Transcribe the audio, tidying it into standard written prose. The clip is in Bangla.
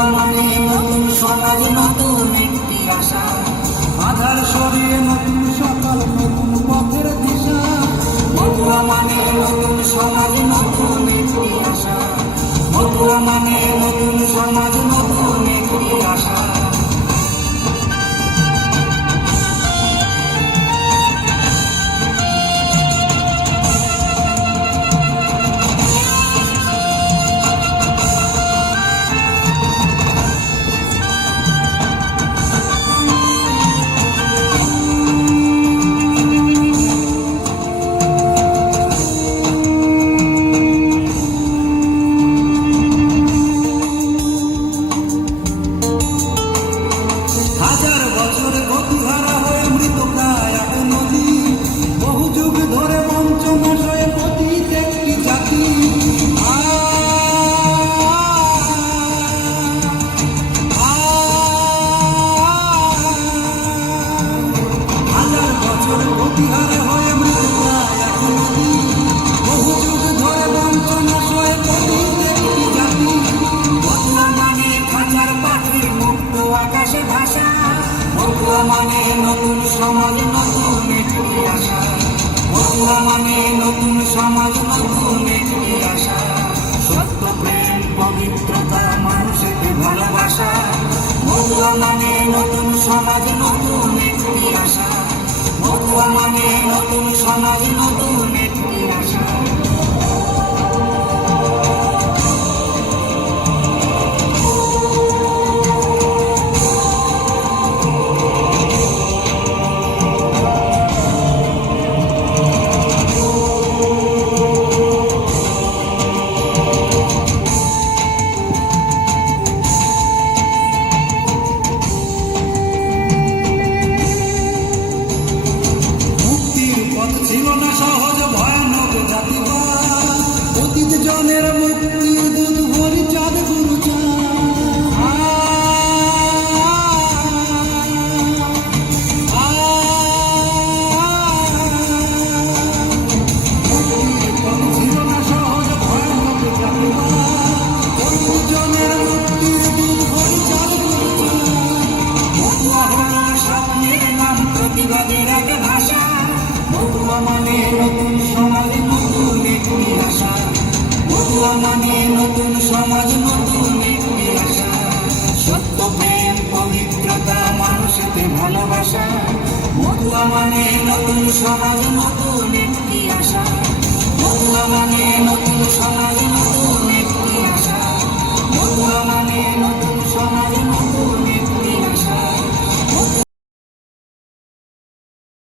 মতুয়া মানে নতুন সমাজ, নতুন একটি আশা। আধার সরিয়ে নতুন সকাল, নতুন পথের দিশা। মতুয়া মানে নতুন সমাজ, নতুন একটি আশা। মতুয়া মানে নতুন সমাজ, নতুন একটি আশা। হাজার বছর গতিহারা হয়ে মৃতপ্রায় এক নদী, বহু যুগ ধরে বঞ্চনা সয়ে পতিত একটি জাতি। হাজার বছর গতিহারা হয়ে মৃতপ্রায় এক নদী, বহু যুগ ধরে বঞ্চনা সয়ে পতিত একটি জাতি। মতুয়া মানে খাঁচার পাখির মুক্ত আকাশে ভাষা। মতুয়া মানে নতুন সমাজ, নতুন একটি আশা। মতুয়া মানে নতুন সমাজ, নতুন একটি আশা। সত্য, প্রেম, পবিত্রতা, মানুষের ভালোবাসা। মতুয়া মানে নতুন সমাজ, নতুন একটি আশা। মতুয়া মানে নতুন সমাজ, নতুন একটি আশা। ছিল না সহজ, ভয়ানক জাতিবাদ। অতীত জনের মুক্তির দুধ ভরি চাঁদ গুরু ছিল না সহজ, ভয়ানক জাতিবাদ। অতীত জনের মুক্তির দুধ ভরি চাঁদ গুরু। মতুয়া হলো স্বপ্নের নাম, প্রতিবাদের এক ভাষা। মতুয়া মানে নতুন সমাজ, নতুন একটি আশা। মতুয়া মানে নতুন সমাজ, নতুন একটি আশা। সত্য, প্রেম, পবিত্রতা, মানুষের ভালোবাসা। মতুয়া মানে নতুন সমাজ, নতুন একটি আশা। মতুয়া মানে নতুন সমাজ, নতুন একটি আশা। মতুয়া মানে